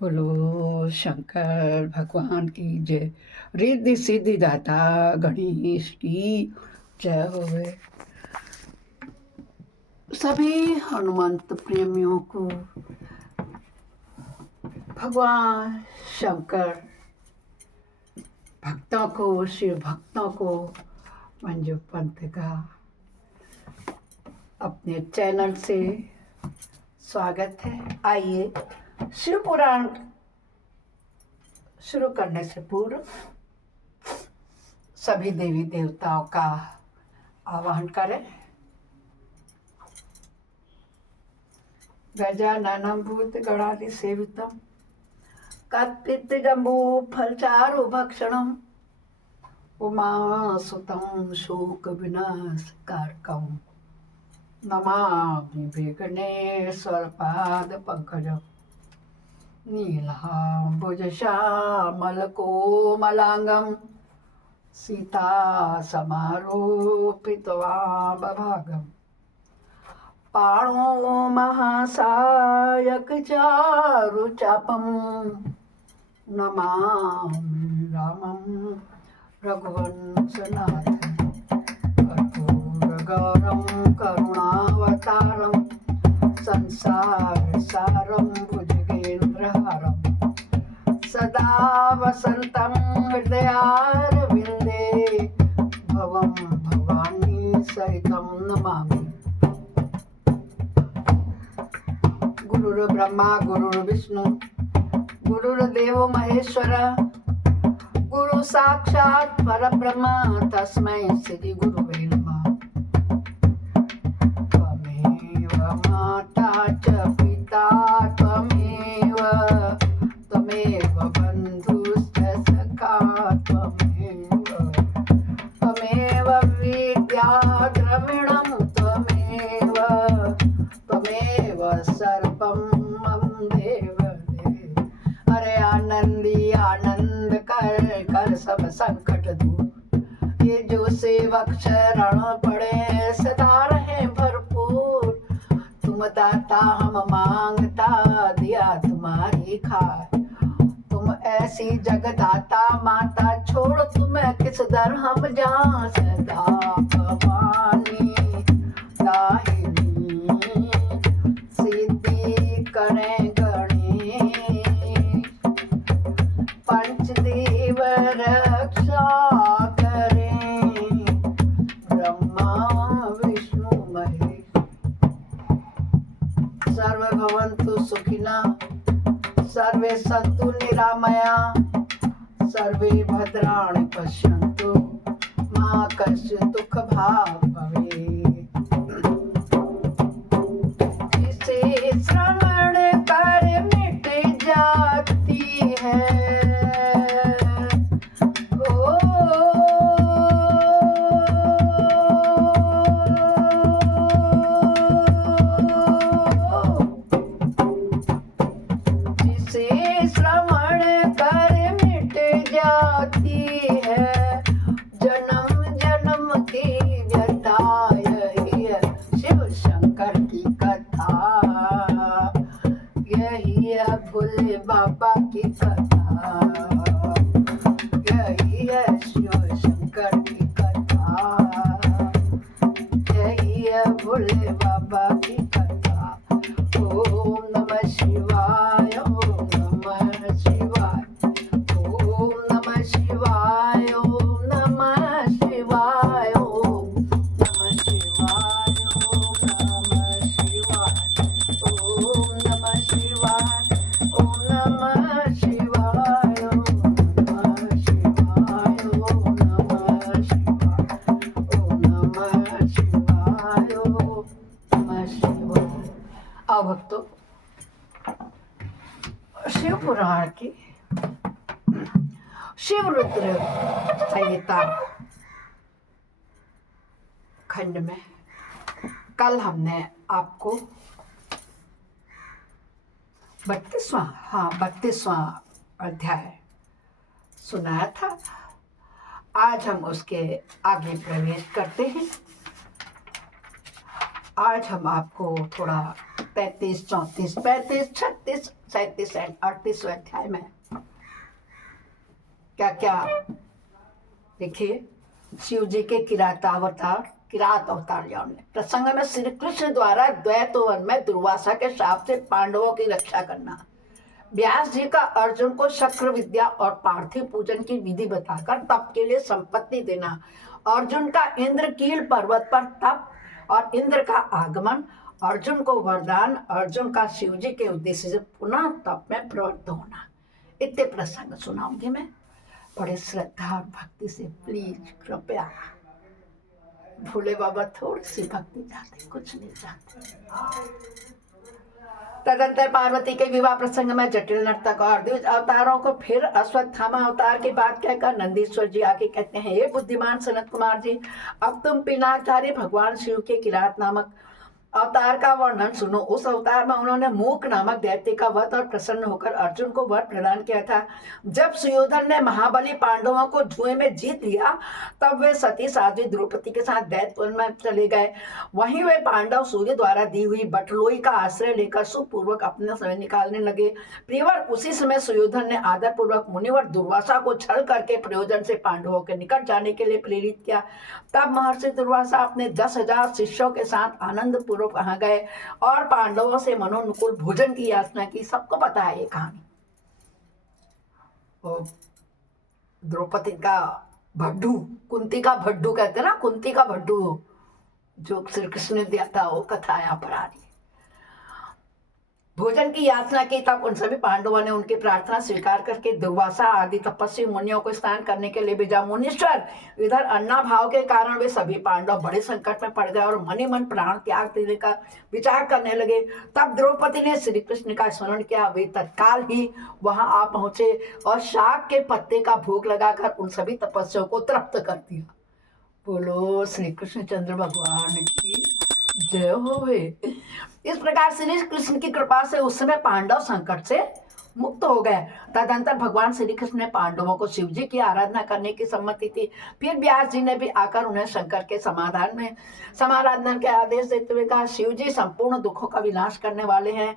बोलो शंकर भगवान की जय। रिद्धि सिद्धि दाता गणेश की जय होवे। सभी हनुमंत प्रेमियों को भगवान शंकर भक्तों को, शिव भक्तों को मंजू पंत का अपने चैनल से स्वागत है। आइए शिव पुराण शुरू करने से पूर्व सभी देवी देवताओं का आवाहन करें। गजाननं भूतगणादि सेवितं कत्पितजम्बू फलचारु भक्षणं उमासुतं शोकविनाशकारकं नमामि विघ्नेश्वरपादपङ्कजं नीलाम्बुजश्यामलकोमलाङ्गं सीतासमारोपितवामभागम् पाणो महासायकचारुचापं नमामि रामं रघुवंशनाथं कर्पूरगौरं करुणावतारं संसारसारं भुजगेन्द्रहारं सदा वसन्तं हृदयारविन्दे भवं भवानी सहितं नमामि। गुरुर्ब्रह्मा गुरुर्विष्णु गुरुर्देवो महेश्वर गुरु साक्षात् परब्रह्म तस्मै श्री गुरुवे नमः। त्वमेव माता च पिता त्वमेव बन्धुश्च सखा त्वमेव विद्या द्रविणं त्वमेव सर्वं मम देव। अरे आनंदी आनंद कर सब संकट दूर। ये जो सेवक शरण पड़े सदा रहे भरपूर। तुम दाता हम मांगता दिया तुम्हारी खाए। तुम ऐसी जगदाता माता छोड़ तुम्हें किस दर हम जहाँ सदा भवानी दाहिनी सिद्धि करें गणेश पंचदेव रक्षा करें ब्रह्मा विष्णु महेश। सर्वे भवन्तु सुखिनः सर्वे सन्तु निरामया सर्वे भद्राणि पश्यन्तु मा कश्चित् दुःखभाग् भवेत्। जिसे श्रवण कर मिट जाती है जिसे श्रवण कर मिट जाती है जन्म जन्म की व्यथा। यही है शिव शंकर की कथा, यही है भोले बाबा की कथा, यही है शिव शंकर की कथा, यही है भोले बाबा की कथा। ओम नमः शिवाय ओम नमः शिवाय ओम नमः शिवाय ओम नमः शिवाय ओम नमः शिवाय ओम नमः शिवाय ओम नमः शिवाय ओम नमः शिवाय ओम नमः शिवाय ओम नमः शिवाय ओम नमः शिवाय। आओ भक्तों, शिव पुराण की शिव रुद्र संहिता खंड में कल हमने आपको 32वां अध्याय सुनाया था। आज हम उसके आगे प्रवेश करते हैं। आज हम आपको थोड़ा 33, 34, 35, 36, 37 एंड 38वें अध्याय में क्या क्या देखिए, शिव जी के किरात अवतार जानने प्रसंग में श्री कृष्ण द्वारा द्वैतवन में दुर्वासा के शाप से पांडवों की रक्षा करना, व्यास जी का अर्जुन को शक्र विद्या और पार्थिव पूजन की विधि बताकर तप के लिए संपत्ति देना, अर्जुन का इंद्रकील पर्वत पर तप और इंद्र का आगमन, अर्जुन को वरदान, अर्जुन का शिव जी के उद्देश्य से पुनः तप में प्रवृत्त होना, इतने प्रसंग सुनाऊंगी मैं बड़े श्रद्धा और भक्ति से। प्लीज कृपया, भोले बाबा थोड़ी सी भक्ति चाहते, कुछ नहीं चाहते। तदंतर पार्वती के विवाह प्रसंग में जटिल नर्तक और द्विज अवतारों को फिर अश्वत्थामा अवतार की बात कहकर नंदीश्वर जी आके कहते हैं, हे बुद्धिमान सनत कुमार जी, अब तुम पिनाकधारी भगवान शिव के किरात नामक अवतार का वर्णन सुनो। उस अवतार में उन्होंने मूक नामक दैत्य का वध और प्रसन्न होकर अर्जुन को वर प्रदान किया था। जब सुयोधन ने महाबली पांडवों को जुए में जीत लिया, तब वे सती साध्वी द्रौपदी के साथ दैत्य में चले गए। वहीं वे पांडव सूर्य द्वारा दी हुई बटलोई का आश्रय लेकर सुखपूर्वक अपना समय निकालने लगे। प्रियवर, उसी समय सुयोधन ने आदरपूर्वक मुनिवर दुर्वासा को छल करके प्रयोजन से पांडवों के निकट जाने के लिए प्रेरित किया। तब महर्षि दुर्वासा अपने 10,000 शिष्यों के साथ आनंद पूर्वक वहां गए और पांडवों से मनोनुकूल भोजन की याचना की। सबको पता है ये कहानी। द्रौपदी का भड्डू, कुंती का भड्डू कहते हैं ना, कुंती का भड्डू जो श्री कृष्ण ने दिया था, वो कथा यहाँ पर आ रही है। भोजन की याचना की, तब उन सभी पांडवों ने उनकी प्रार्थना स्वीकार करके दुर्वासा आदि तपस्वी मुनियों को स्नान करने के लिए भेजा। मुनीश्वर, इधर अन्ना भाव के कारण वे सभी पांडव बड़े संकट में पड़ गए और मनी मन प्राण त्याग देने का विचार करने लगे। तब द्रौपदी ने श्री कृष्ण का स्मरण किया। वे तत्काल ही वहां आ पहुंचे और शाक के पत्ते का भोग लगाकर उन सभी तपस्वियों को तृप्त कर दिया। बोलो श्री कृष्ण चंद्र भगवान की जय होवे। इस प्रकार श्री कृष्ण की कृपा से उस समय पांडव संकट से मुक्त हो गए। तदंतर भगवान श्री कृष्ण ने पांडवों को शिव जी की आराधना करने की सम्मति थी। फिर व्यास जी ने भी आकर उन्हें शंकर के समाराधना के आदेश देते हुए कहा, शिव जी संपूर्ण दुखों का विनाश करने वाले हैं।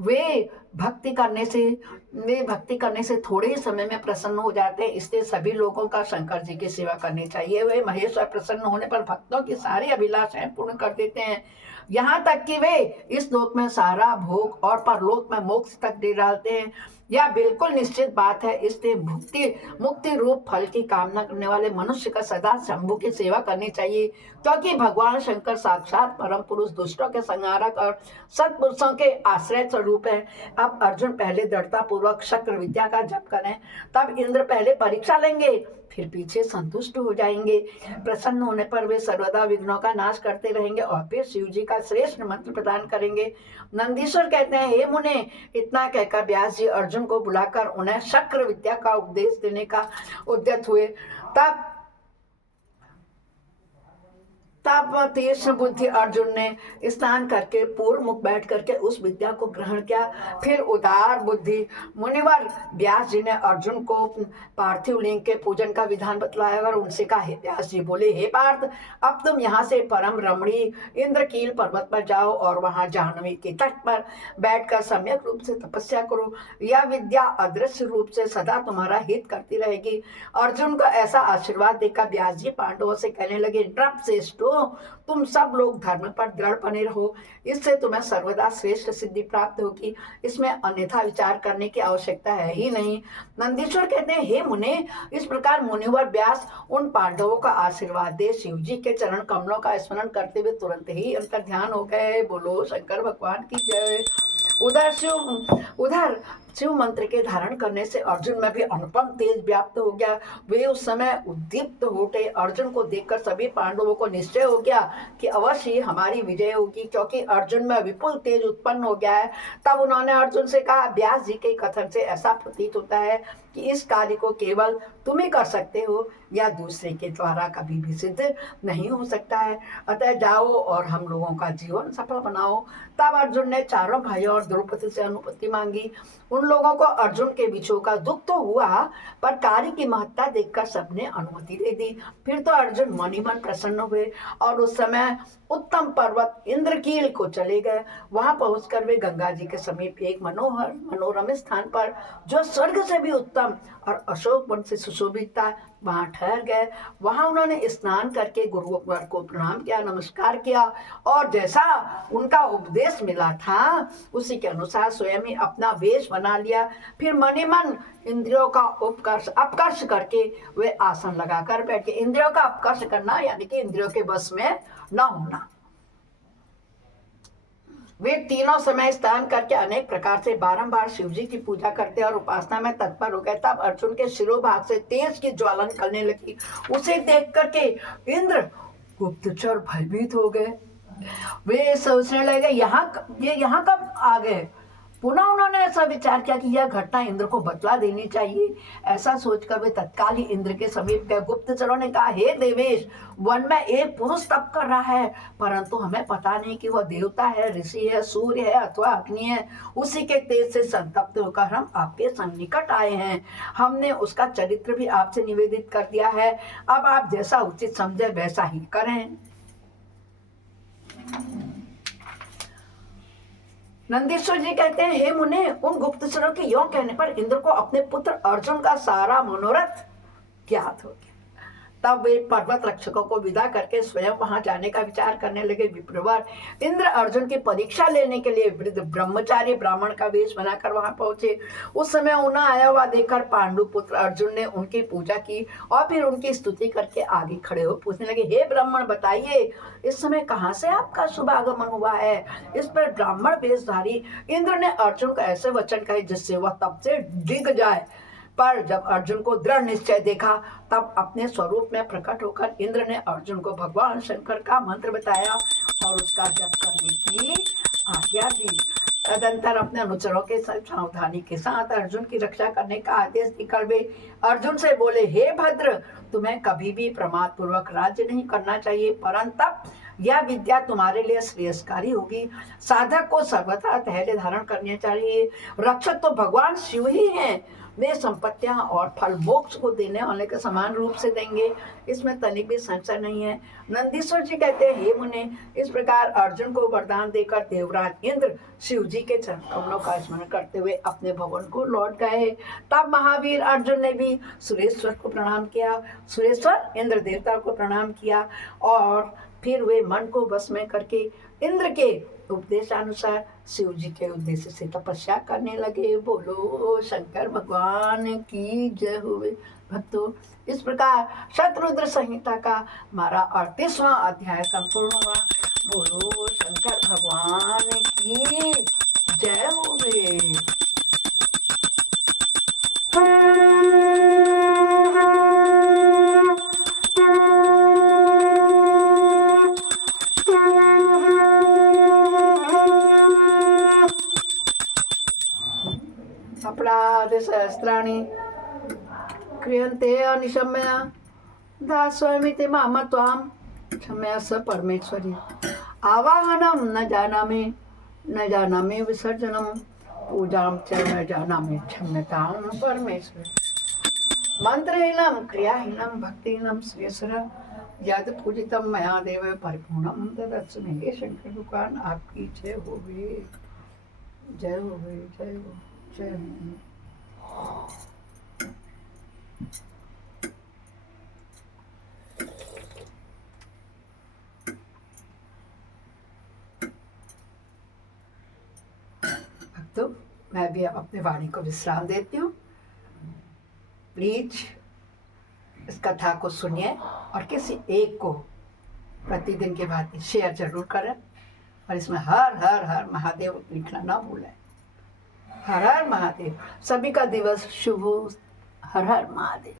वे भक्ति करने से थोड़े ही समय में प्रसन्न हो जाते हैं, इसलिए सभी लोगों का शंकर जी की सेवा करनी चाहिए। वे महेश्वर प्रसन्न होने पर भक्तों की सारी अभिलाषाएं पूर्ण कर देते हैं, यहाँ तक कि वे इस लोक में सारा भोग और परलोक में मोक्ष तक दे डालते हैं। यह बिल्कुल निश्चित बात है। इसलिए मुक्ति रूप फल की कामना करने वाले मनुष्य का सदा शंभु की सेवा करनी चाहिए, क्योंकि भगवान शंकर साक्षात परम पुरुष, दुष्टों के संहारक और सत्पुरुषों के आश्रय स्वरूप है। अब अर्जुन पहले दृढ़ता पूर्वक शक्र विद्या का जप करें, तब इंद्र पहले परीक्षा लेंगे, फिर पीछे संतुष्ट हो जाएंगे। प्रसन्न होने पर वे सर्वदा विघ्नों का नाश करते रहेंगे और फिर शिव जी का श्रेष्ठ मंत्र प्रदान करेंगे। नंदीश्वर कहते हैं, हे मुने, इतना कहकर व्यास जी अर्जुन को बुलाकर उन्हें शक्र विद्या का उपदेश देने का उद्यत हुए। तब तीक्ष्ण बुद्धि अर्जुन ने स्नान करके पूर्व मुख बैठ करके उस विद्या को ग्रहण किया। फिर उदार बुद्धि मुनिवर व्यास जी ने अर्जुन को पार्थिव लिंग के पूजन का विधान बतलाया और उनसे कहा, हे व्यास जी बोले, हे पार्थ, अब तुम यहाँ से परम रमणी इंद्रकील पर्वत पर जाओ और वहाँ जाह्नवी के तट पर बैठकर सम्यक रूप से तपस्या करो। यह विद्या अदृश्य रूप से सदा तुम्हारा हित करती रहेगी। अर्जुन को ऐसा आशीर्वाद देकर व्यास जी पांडवों से कहने लगे, नृपश्रेष्ठों, तुम सब लोग धर्म पर दृढ़ बने रहो, इससे तुम्हें सर्वदा श्रेष्ठ सिद्धि प्राप्त होगी। इसमें अन्यथा विचार करने की आवश्यकता है ही नहीं। नंदीश्वर कहते हैं, हे मुने, इस प्रकार मुनिवर व्यास उन पांडवों का आशीर्वाद दे शिव जी के चरण कमलों का स्मरण करते हुए तुरंत ही अंतर ध्यान हो गए। बोलो शंकर भगवान की जय। उधर शिव मंत्र के धारण करने से अर्जुन में भी अनुपम तेज व्याप्त हो गया। वे उस समय उद्दीप्त हो उठे। अर्जुन को देखकर सभी पांडवों को निश्चय हो गया कि अवश्य ही हमारी विजय होगी, क्योंकि अर्जुन में विपुल तेज उत्पन्न हो गया है। तब उन्होंने अर्जुन से कहा, व्यास जी के कथन से ऐसा प्रतीत होता है कि इस कार्य को केवल तुम ही कर सकते हो, या दूसरे के द्वारा कभी भी सिद्ध नहीं हो सकता है। अतः जाओ और हम लोगों का जीवन सफल बनाओ। तब अर्जुन ने चारों भाइयों और द्रौपदी से अनुमति मांगी। उन लोगों को अर्जुन के विछोह का दुख तो हुआ, पर कार्य की महत्ता देखकर सबने अनुमति दे दी। फिर तो अर्जुन मन ही मन प्रसन्न हुए और उस समय उत्तम पर्वत इंद्रकील को चले गए। वहां पहुंचकर वे गंगा जी के समीप एक मनोरम स्थान पर, जो स्वर्ग से भी उत्तम और अशोक वन से सुशोभित था, वहां ठहर गए। वहां उन्होंने स्नान करके गुरुवर को प्रणाम किया, नमस्कार किया और जैसा उनका उपदेश मिला था उसी के अनुसार स्वयं ही अपना वेश बना लिया। फिर मन ही मन इंद्रियों का अपकर्ष करके वे आसन लगाकर बैठ गए। इंद्रियों का अपकर्ष करना यानी कि इंद्रियों के बस में न होना। वे तीनों समय स्नान करके अनेक प्रकार से बारंबार शिव जी की पूजा करते और उपासना में तत्पर हो गए। तब अर्जुन के शिरोभाग से तेज की ज्वाला निकलने लगी। उसे देख करके इंद्र गुप्तचर भयभीत हो गए। वे सोचने लगे ये यहाँ कब आ गए। पुनः उन्होंने ऐसा विचार किया कि यह घटना इंद्र को बतला देनी चाहिए। ऐसा सोचकर वे तत्काल ही इंद्र के समीप गए। गुप्तचरों ने कहा, हे देवेश, वन में एक पुरुष तप कर रहा है, परंतु हमें पता नहीं कि वह देवता है, ऋषि है, सूर्य है अथवा अग्नि है। उसी के तेज से संतप्त होकर हम आपके सन्निकट आए हैं। हमने उसका चरित्र भी आपसे निवेदित कर दिया है। अब आप जैसा उचित समझे वैसा ही करें। नंदीश्वर जी कहते हैं, हे मुने, उन गुप्तचरों के यों कहने पर इंद्र को अपने पुत्र अर्जुन का सारा मनोरथ ज्ञात हो गया। तब वे पर्वत रक्षकों को विदा करके स्वयं वहां जाने का विचार करने लगे। विप्रवर इंद्र अर्जुन की परीक्षा लेने के लिए वृद्ध ब्रह्मचारी ब्राह्मण का वेश बनाकर वहां पहुंचे। उस समय उन्हें आया हुआ देखकर पांडु पुत्र अर्जुन ने उनकी पूजा की और फिर उनकी स्तुति करके आगे खड़े हो पूछने लगे, हे ब्राह्मण, बताइए इस समय कहाँ से आपका शुभागमन हुआ है। इस पर ब्राह्मण वेशधारी इंद्र ने अर्जुन को ऐसे वचन कहे जिससे वह तब से डिग जाए। पर जब अर्जुन को दृढ़ निश्चय देखा तब अपने स्वरूप में प्रकट होकर इंद्र ने अर्जुन को भगवान शंकर का मंत्र बताया और उसका जप करने की आज्ञा दी। तदंतर अपने अनुचरों के साथ सावधानी के साथ अर्जुन की रक्षा करने का आदेश देकर वे अर्जुन से बोले, हे भद्र, तुम्हें कभी भी प्रमाद पूर्वक राज्य नहीं करना चाहिए, परंतु यह विद्या तुम्हारे लिए श्रेयस्कारी होगी। साधक को सर्वथा धैर्य धारण करने चाहिए। रक्षक तो भगवान शिव ही हैं। वे संपत्तियां और फल मोक्ष को देने वाले के समान रूप से देंगे, इसमें तनिक भी संशय नहीं है। नंदीश्वर जी कहते हैं, हे मुने, इस प्रकार अर्जुन को वरदान देकर देवराज इंद्र शिव जी के चरण कमलों का स्मरण करते हुए अपने भवन को लौट गए। तब महावीर अर्जुन ने भी सुरेश्वर को प्रणाम किया। सुरेश्वर इंद्र देवता को प्रणाम किया और फिर वे मन को बस में करके इंद्र के उपदेशानुसार शिव जी के उद्देश्य से तपस्या करने लगे। बोलो शंकर भगवान की जय हुए। भक्तों, इस प्रकार शतरुद्र संहिता का हमारा 38वां अध्याय संपूर्ण हुआ। बोलो शंकर भगवान की जय हुए। अपराध सहस्राणि क्रियन्ते अनिशम्य दास्वामिति माम त्वां क्षम्यस्व परमेश्वरी। आवाहनम न जानामि विसर्जनम पूजाम च न जानामि क्षम्यतां परमेश्वरी। मंत्रहीनम क्रियाहीनम भक्तिहीनम श्रेयस्कर यद पूजितम मया देव परिपूर्णम तदस्मि। हे शंकर भगवान, आपकी जय होवे, जय होवे, जय हो, जय हो। भक्तों, मैं भी अब अपने वाणी को विश्राम देती हूँ। प्लीज इस कथा को सुनिए और किसी एक को प्रतिदिन के बाद शेयर जरूर करें और इसमें हर हर हर महादेव लिखना ना भूलें। हर हर महादेव। सभी का दिवस शुभ हो। हर हर महादेव।